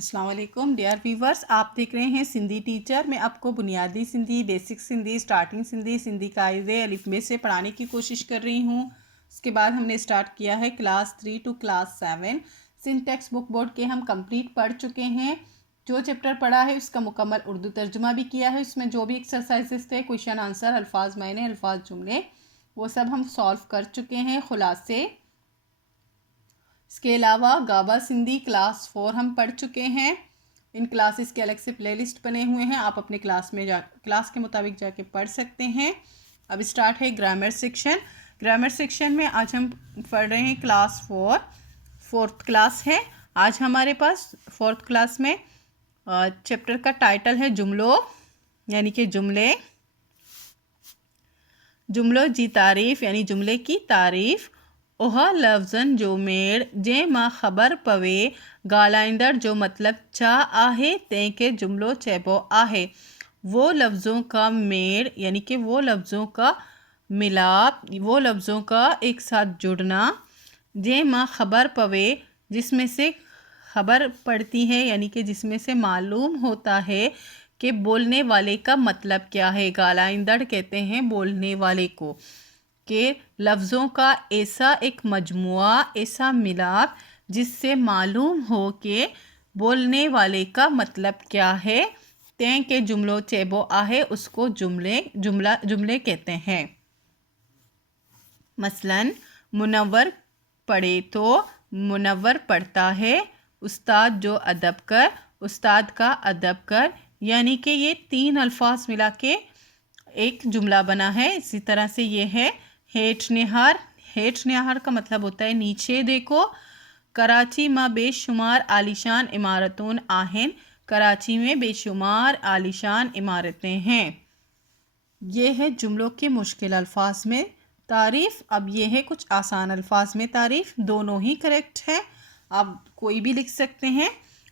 अस्सलाम वालेकुम dear viewers, आप देख रहे हैं सिंधी टीचर। मैं आपको बुनियादी सिंधी, बेसिक सिंधी, स्टार्टिंग सिंधी, सिंधी कायदे अलिफ़बे से पढ़ाने की कोशिश कर रही हूँ। उसके बाद हमने स्टार्ट किया है class 3 to class 7। Sindh textbook board के हम कंप्लीट पढ़ चुके हैं। जो चैप्टर पढ़ा है उसका मुकम्मल उर्दू तर्जुमा भी किया है। उसमें जो भी एक्सरसाइजेस थे, क्वेश्चन आंसर, अल्फाज मायने, अल्फाज जुमले, वो सब हम सॉल्व कर चुके हैं खुलासे। इसके अलावा गाबा सिंधी क्लास 4 हम पढ़ चुके हैं। इन क्लासेस के अलग से प्लेलिस्ट बने हुए हैं, आप अपने क्लास के मुताबिक जाके पढ़ सकते हैं। अब स्टार्ट है ग्रामर सेक्शन। ग्रामर सेक्शन में आज हम पढ़ रहे हैं क्लास 4, फोर्थ क्लास है आज हमारे पास। फोर्थ क्लास में चैप्टर का टाइटल है जुमलों यानी कि जुमले, जुमलों जी तारीफ़ यानी जुमले की तारीफ़। ओह लफ्ज़न जो मेड़ जे मां ख़बर पवे ॻाल्हाईंदड़ जो मतलब छा आहे तंहिंखे जुमलो चइबो आहे। वो लफ्ज़ों का मेड़ यानी कि वो लफ्ज़ों का मिलाप, वो लफ्ज़ों का एक साथ जुड़ना। जे मां ख़बर पवे जिसमें से खबर पड़ती है यानी कि जिसमें से मालूम होता है कि बोलने वाले का मतलब क्या है। ॻाल्हाईंदड़ कहते हैं बोलने वाले को। के लफ्ज़ों का ऐसा एक मजमुआ, ऐसा मिलाप जिससे मालूम हो कि बोलने वाले का मतलब क्या है। तैं के जुमलो चेबो आहे, उसको जुमले कहते हैं। मसलन मुनव्वर पढ़े तो मुनव्वर पढ़ता है। उस्ताद जो अदब कर, उस्ताद का अदब कर, यानी कि ये 3 अल्फाज मिला के एक जुमला बना है। इसी तरह से ये है हेठ निहार। हेठ निहार का मतलब होता है नीचे देखो। कराची में बेशुमार आलीशान इमारतों आहिन। कराची में बेशुमार आलीशान इमारतें हैं। ये है जुमलों के मुश्किल अल्फाज में तारीफ़। अब ये है कुछ आसान अल्फाज में तारीफ़। दोनों ही करेक्ट है, आप कोई भी लिख सकते हैं।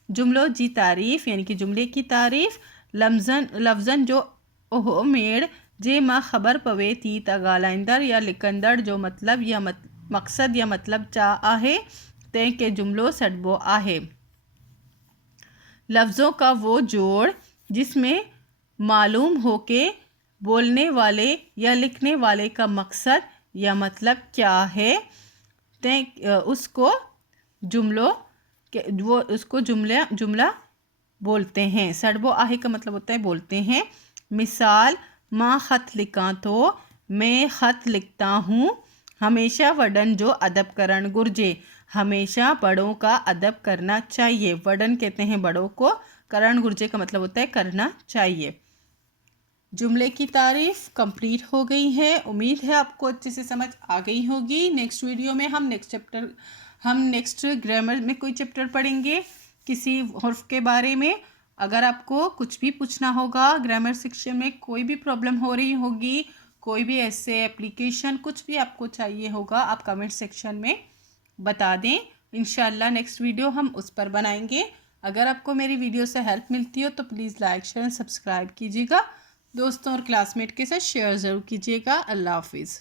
जुमलों जी तारीफ़ यानी कि जुमले की तारीफ़। लफ्ज़न जो ओह मेड़ जे मां ख़बर पवे थी त ॻाल्हाईंदड़ या लिकंदड़ जो मतलब या मक़सद या मतलब छा आहे तंहिंखे जुमलो सॾिबो आहे। लफ्ज़ों का वो जोड़ जिसमें मालूम हो के बोलने वाले या लिखने वाले का मकसद या मतलब क्या है, उसको जुमला बोलते हैं। सड़बो आहे का मतलब होता है बोलते हैं। मिसाल, मां ख़त लिखा तो मैं ख़त लिखता हूँ। हमेशा वडन जो अदब करण गुर्जे, हमेशा बड़ों का अदब करना चाहिए। वडन कहते हैं बड़ों को, करण गुर्जे का मतलब होता है करना चाहिए। जुमले की तारीफ़ कंप्लीट हो गई है। उम्मीद है आपको अच्छे से समझ आ गई होगी। नेक्स्ट वीडियो में हम नेक्स्ट ग्रामर में कोई चैप्टर पढ़ेंगे किसी हर्फ के बारे में। अगर आपको कुछ भी पूछना होगा, ग्रामर सेक्शन में कोई भी प्रॉब्लम हो रही होगी, कोई भी ऐसे एप्लीकेशन कुछ भी आपको चाहिए होगा, आप कमेंट सेक्शन में बता दें। इंशाल्लाह नेक्स्ट वीडियो हम उस पर बनाएंगे। अगर आपको मेरी वीडियो से हेल्प मिलती हो तो प्लीज़ लाइक शेयर सब्सक्राइब कीजिएगा। दोस्तों और क्लासमेट के साथ शेयर ज़रूर कीजिएगा। अल्लाह हाफिज़।